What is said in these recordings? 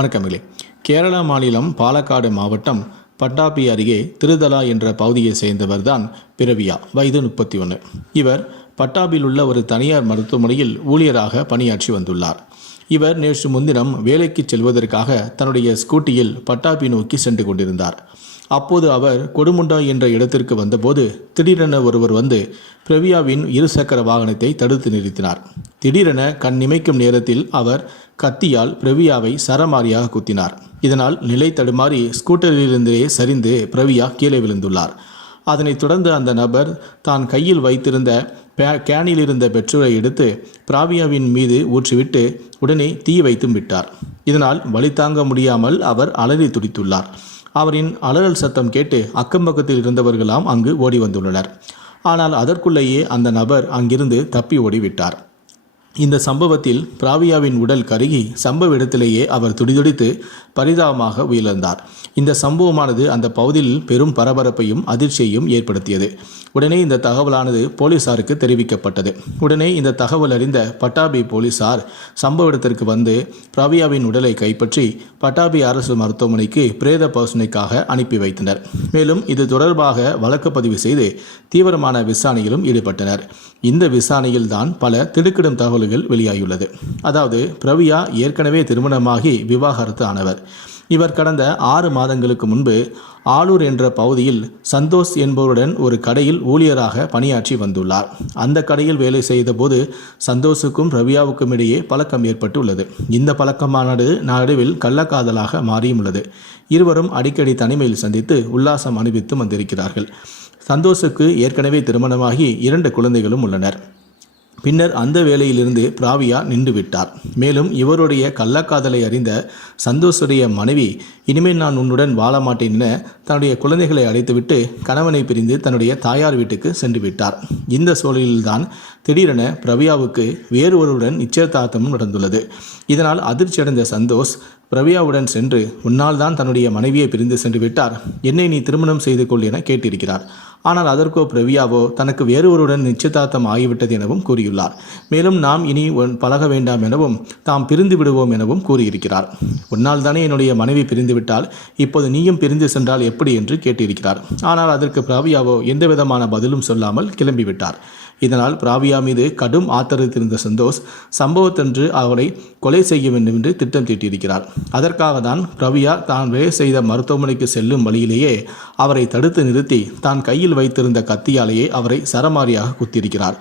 வணக்கமில்லை கேரளா மாநிலம் பாலக்காடு மாவட்டம் பட்டாபி அருகே திருதலா என்ற பகுதியை சேர்ந்தவர்தான் பிறவியா வயது முப்பத்தி ஒன்று இவர் பட்டாபில் உள்ள ஒரு தனியார் மருத்துவமனையில் ஊழியராக பணியாற்றி வந்துள்ளார். இவர் நேற்று முன்தினம் வேலைக்கு செல்வதற்காக தன்னுடைய ஸ்கூட்டியில் பட்டாபி நோக்கி சென்று கொண்டிருந்தார். அப்போது அவர் கொடுமுண்டா என்ற இடத்திற்கு வந்தபோது திடீரென ஒருவர் வந்து பிரவியாவின் இருசக்கர வாகனத்தை தடுத்து நிறுத்தினார். திடீரென கண் நிமைக்கும் நேரத்தில் அவர் கத்தியால் பிரவியாவை சரமாரியாக குத்தினார். இதனால் நிலை தடுமாறி ஸ்கூட்டரிலிருந்தே சரிந்து பிரவியா கீழே விழுந்துள்ளார். அதனைத் தொடர்ந்து அந்த நபர் தான் கையில் வைத்திருந்த பே- கேனில் இருந்த பெட்ரோலை எடுத்து பிராவியாவின் மீது ஊற்றிவிட்டு உடனே தீ வைத்தும் விட்டார். இதனால் வலி தாங்க முடியாமல் அவர் அலறி துடித்துள்ளார். அவரின் அலறல் சத்தம் கேட்டு அக்கம்பக்கத்தில் இருந்தவர்களாம் அங்கு ஓடி வந்துள்ளனர். ஆனால் அதற்குள்ளேயே அந்த நபர் அங்கிருந்து தப்பி ஓடிவிட்டார். இந்த சம்பவத்தில் பிராவியாவின் உடல் கருகி சம்பவ இடத்திலேயே அவர் துடிதுடித்து பரிதாபமாக உயிரிழந்தார். இந்த சம்பவமானது அந்த பகுதியில் பெரும் பரபரப்பையும் அதிர்ச்சியையும் ஏற்படுத்தியது. உடனே இந்த தகவலானது போலீசாருக்கு தெரிவிக்கப்பட்டது. உடனே இந்த தகவல் அறிந்த பட்டாபி போலீசார் சம்பவ இடத்திற்கு வந்து பிரவியாவின் உடலை கைப்பற்றி பட்டாபி அரசு மருத்துவமனைக்கு பிரேத பரிசோதனைக்காக அனுப்பி வைத்தனர். மேலும் இது தொடர்பாக வழக்கு பதிவு செய்து தீவிரமான விசாரணையிலும் ஈடுபட்டனர். இந்த விசாரணையில்தான் பல திடுக்கிடும் தகவல்கள் வெளியாகியுள்ளது. அதாவது பிரவியா ஏற்கனவே திருமணமாகி விவாகரத்து ஆனவர். இவர் கடந்த ஆறு மாதங்களுக்கு முன்பு ஆலூர் என்ற பகுதியில் சந்தோஷ் என்பவருடன் ஒரு கடையில் ஊழியராக பணியாற்றி வந்துள்ளார். அந்த கடையில் வேலை செய்தபோது சந்தோஷுக்கும் ரவியாவுக்கும் இடையே பழக்கம் ஏற்பட்டு உள்ளது இந்த பழக்கமானது நடுவில் கள்ளக்காதலாக மாறியும் உள்ளது. இருவரும் அடிக்கடி தனிமையில் சந்தித்து உல்லாசம் அனுபவித்து வந்திருக்கிறார்கள். சந்தோஷுக்கு ஏற்கனவே திருமணமாகி இரண்டு குழந்தைகளும் உள்ளனர். பின்னர் அந்த வேலையிலிருந்து பிராவியா நின்றுவிட்டார். மேலும் இவருடைய கள்ளக்காதலை அறிந்த சந்தோஷுடைய மனைவி இனிமேல் நான் உன்னுடன் வாழ மாட்டேன் என தன்னுடைய குழந்தைகளை அழைத்துவிட்டு கணவனை பிரிந்து தன்னுடைய தாயார் வீட்டுக்கு சென்று விட்டார் இந்த சூழலில்தான் திடீரென பிரவியாவுக்கு வேறு ஒருவருடன் நிச்சயதார்த்தமும் நடந்துள்ளது. இதனால் அதிர்ச்சியடைந்த சந்தோஷ் பிரவியாவுடன் சென்று உன்னால் தான் தன்னுடைய மனைவியை பிரிந்து சென்று விட்டார். என்னை நீ திருமணம் செய்து கொள் என கேட்டிருக்கிறார். ஆனால் அதற்கோ பிரவியாவோ தனக்கு வேறு நிச்சயதார்த்தம் ஆகிவிட்டது எனவும் கூறியுள்ளார். மேலும் நாம் இனி பழக வேண்டாம் எனவும் தாம் பிரிந்து விடுவோம் எனவும் கூறியிருக்கிறார். உன்னால் தானே என்னுடைய மனைவி பிரிந்துவிட்டால் இப்போது நீயும் பிரிந்து சென்றால் எப்படி என்று கேட்டிருக்கிறார். ஆனால் அதற்கு பிரவியாவோ எந்த விதமான பதிலும் சொல்லாமல் கிளம்பிவிட்டார். இதனால் பிராவியா மீது கடும் ஆத்திரத்திருந்த சந்தோஷ் சம்பவத்தன்று அவரை கொலை செய்ய வேண்டும் என்று திட்டம் தீட்டியிருக்கிறார். அதற்காக தான் பிரவியா தான் வேலை செய்த மருத்துவமனைக்கு செல்லும் வழியிலேயே அவரை தடுத்து நிறுத்தி தான் கையில் வைத்திருந்த கத்தியாலேயே அவரை சரமாரியாக குத்தியிருக்கிறார்.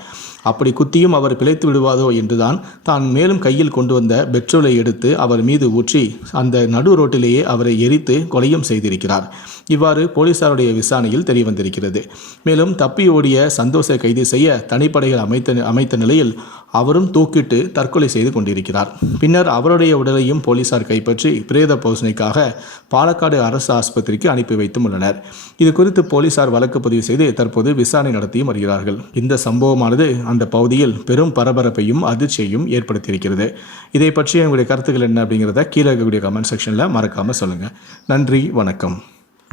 அப்படி குத்தியும் அவர் பிழைத்து விடுவாதோ என்றுதான் தான் மேலும் கையில் கொண்டு வந்த பெட்ரோலை எடுத்து அவர் மீது ஊற்றி அந்த நடு ரோட்டிலேயே அவரை எரித்து கொலையும் செய்திருக்கிறார். இவ்வாறு போலீசாருடைய விசாரணையில் தெரியவந்திருக்கிறது. மேலும் தப்பி ஓடிய சந்தோஷ கைது செய்ய தனிப்படைகள் அமைத்த அமைத்த நிலையில் அவரும் தூக்கிட்டு தற்கொலை செய்து கொண்டிருக்கிறார். பின்னர் அவருடைய உடலையும் போலீசார் கைப்பற்றி பிரேத பரிசோதனைக்காக பாலக்காடு அரசு ஆஸ்பத்திரிக்கு அனுப்பி வைத்தும் உள்ளனர். இது குறித்து போலீசார் வழக்கு பதிவு செய்து தற்போது விசாரணை நடத்தியும் வருகிறார்கள். இந்த சம்பவமானது அந்த பகுதியில் பெரும் பரபரப்பையும் அதிர்ச்சியையும் ஏற்படுத்தியிருக்கிறது. இதை பற்றி உங்களுடைய கருத்துக்கள் என்ன அப்படிங்கிறத கீழே இருக்கக்கூடிய கமெண்ட் செக்ஷனில் மறக்காமல் சொல்லுங்கள் நன்றி வணக்கம்.